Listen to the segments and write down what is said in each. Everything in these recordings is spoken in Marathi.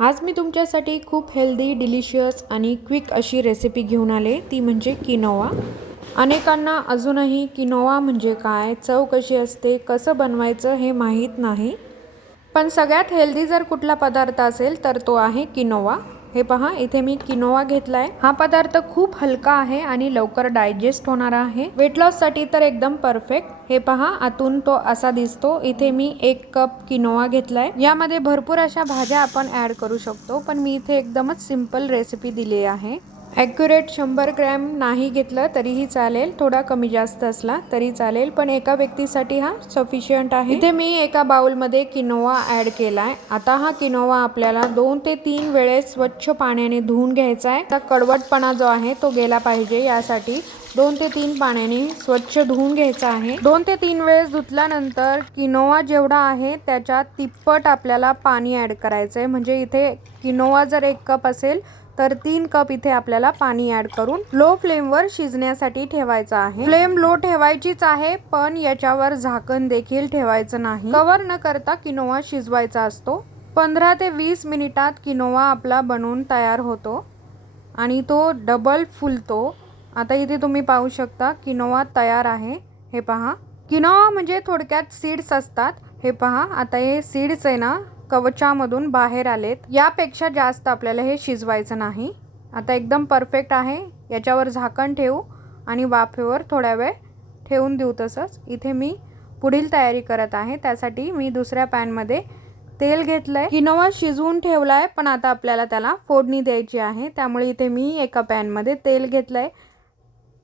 आज मी तुमच्यासाठी खूप हेल्दी डिलिशियस आणि क्विक अशी रेसिपी घेऊन आले. ती म्हणजे किनोवा अनेकांना अजूनही किनोवा म्हणजे काय चव कशी असते कसं बनवायचं हे माहीत नाही. पण सगळ्यात हेल्दी जर कुठला पदार्थ असेल तर तो आहे किनोवा हे पहा इथे मी किनोवा घेतला आहे हा पदार्थ खूप हलका आहे आणि लवकर डायजेस्ट होणारा आहे. वेट लॉससाठी तर एकदम परफेक्ट हे पहा आतून तो असा दिसतो. इथे मी एक कप किनोवा घेतलाय. यामध्ये भरपूर अशा भाज्या आपण ऍड करू शकतो पण मी इथे एकदमच सिंपल रेसिपी दिली आहे. ॲक्युरेट शंभर ग्रॅम नाही घेतलं तरीही चालेल. थोडा कमी जास्त असला तरी चालेल पण एका व्यक्तीसाठी हा सफिशियंट आहे. इथे मी एका बाउलमध्ये किनोवा ॲड आहे आता हा किनोवा आपल्याला दोन ते तीन वेळेस स्वच्छ पाण्याने धुवून घ्यायचा आहे आता कडवटपणा जो आहे तो गेला पाहिजे. यासाठी दोन ते तीन पाण्याने स्वच्छ धुवून घ्यायचा आहे. दोन ते तीन वेळेस धुतल्यानंतर किनोवा जेवढा आहे त्याच्या तिप्पट आपल्याला पाणी ॲड करायचं आहे म्हणजे इथे किनोवा जर एक कप असेल तर तीन कप इथे आपल्याला पाणी ऍड करून लो फ्लेमवर शिजण्यासाठी ठेवायचं आहे. फ्लेम लो ठेवायचीच आहे पण याच्यावर झाकण देखील ठेवायचं नाही. कव्हर न करता किनोवा शिजवायचा असतो. पंधरा ते वीस मिनिटात किनोवा आपला बनवून तयार होतो आणि तो डबल फुलतो. आता इथे तुम्ही पाहू शकता किनोवा तयार आहे. हे पहा. किनोवा म्हणजे थोडक्यात सीड्स असतात. हे पहा. आता हे सीड्स आहे ना. कवचामधून बाहेर आलेत. यापेक्षा जास्त आपल्याला हे शिजवायचं नाही. आता एकदम परफेक्ट आहे. याच्यावर झाकण ठेवू आणि वाफेवर थोड्या वेळ ठेवून देऊ तसंच. इथे मी पुढील तयारी करत आहे. त्यासाठी मी दुसऱ्या पॅनमध्ये तेल घेतलं आहे किनोवा शिजवून ठेवला आहे पण आता आपल्याला त्याला फोडणी द्यायची आहे. त्यामुळे इथे मी एका पॅनमध्ये तेल घेतलं आहे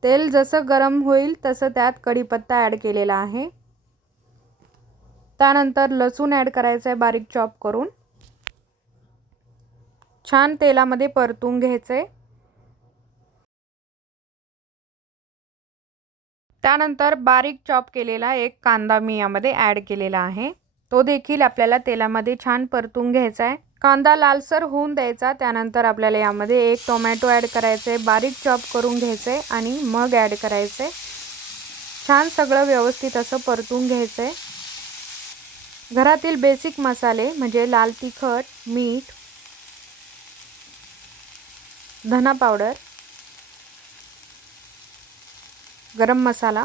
तेल जसं गरम होईल तसं त्यात कढीपत्ता ॲड केलेला आहे. त्यानंतर लसूण ॲड करायचं आहे बारीक चॉप करून. छान तेलामध्ये परतून घ्यायचं आहे त्यानंतर बारीक चॉप केलेला एक कांदा मी यामध्ये ॲड केलेला आहे. तो देखील आपल्याला तेलामध्ये छान परतून घ्यायचा आहे कांदा लालसर होऊन द्यायचा. त्यानंतर आपल्याला यामध्ये एक टोमॅटो ॲड करायचं आहे बारीक चॉप करून घ्यायचं आहे आणि मग ॲड करायचं आहे छान सगळं व्यवस्थित असं परतून घ्यायचं आहे घरातील बेसिक मसाले म्हणजे लाल तिखट मीठ धना पावडर गरम मसाला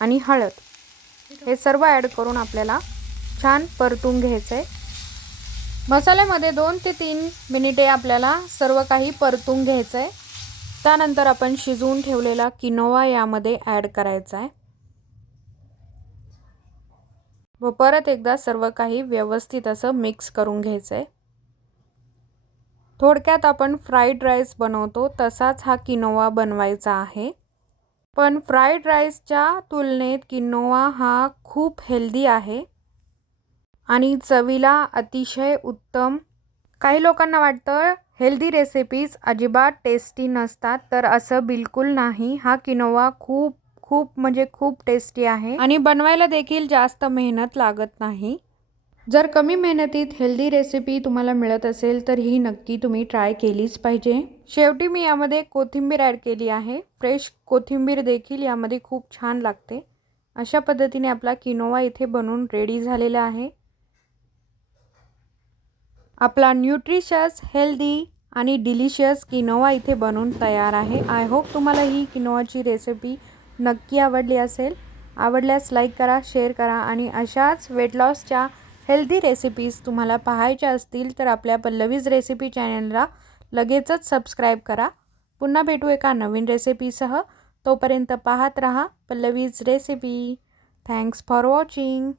आणि हळद. हे सर्व ॲड करून आपल्याला छान परतून घ्यायचं. आहे मसाल्यामध्ये दोन ते तीन मिनिटे आपल्याला सर्व काही परतून घ्यायचं आहे त्यानंतर आपण शिजवून ठेवलेला किनोवा यामध्ये ॲड करायचा आहे व परत एकदा सर्व काही व्यवस्थित असं मिक्स करून घ्यायचं आहे थोडक्यात आपण फ्राईड राईस बनवतो तसाच हा किनोवा बनवायचा आहे. पण फ्राईड राईसच्या तुलनेत किनोवा हा खूप हेल्दी आहे. आणि चवीला अतिशय उत्तम. काही लोकांना वाटतं हेल्दी रेसिपीज अजिबात टेस्टी नसतात तर असं बिलकुल नाही. हा किनोवा खूप खूप म्हणजे खूप टेस्टी आहे. आणि बनवायला देखील जास्त मेहनत लागत नाही. जर कमी मेहनतीत हेल्दी रेसिपी तुम्हाला मिळत असेल तर ही नक्की तुम्ही ट्राय केलीच पाहिजे. शेवटी मी यामध्ये कोथिंबीर ॲड केली आहे. फ्रेश कोथिंबीर देखील यामध्ये खूप छान लागते. अशा पद्धतीने आपला किनोवा इथे बनवून रेडी झालेला आहे. आपला न्यूट्रिशस हेल्दी आणि डिलिशियस किनोवा इथे बनवून तयार आहे. आय होप तुम्हाला ही किनोवाची रेसिपी नक्की आवडली असेल आवडल्यास लाईक करा शेअर करा आणि अशाच वेट लॉसच्या हेल्दी रेसिपीज तुम्हाला पाहायच्या असतील तर आपल्या पल्लवीज रेसिपी चॅनलला लगेचच सबस्क्राईब करा. पुन्हा भेटू एका नवीन रेसिपीसह तोपर्यंत पाहत रहा Pallavi's recipe thanks for watching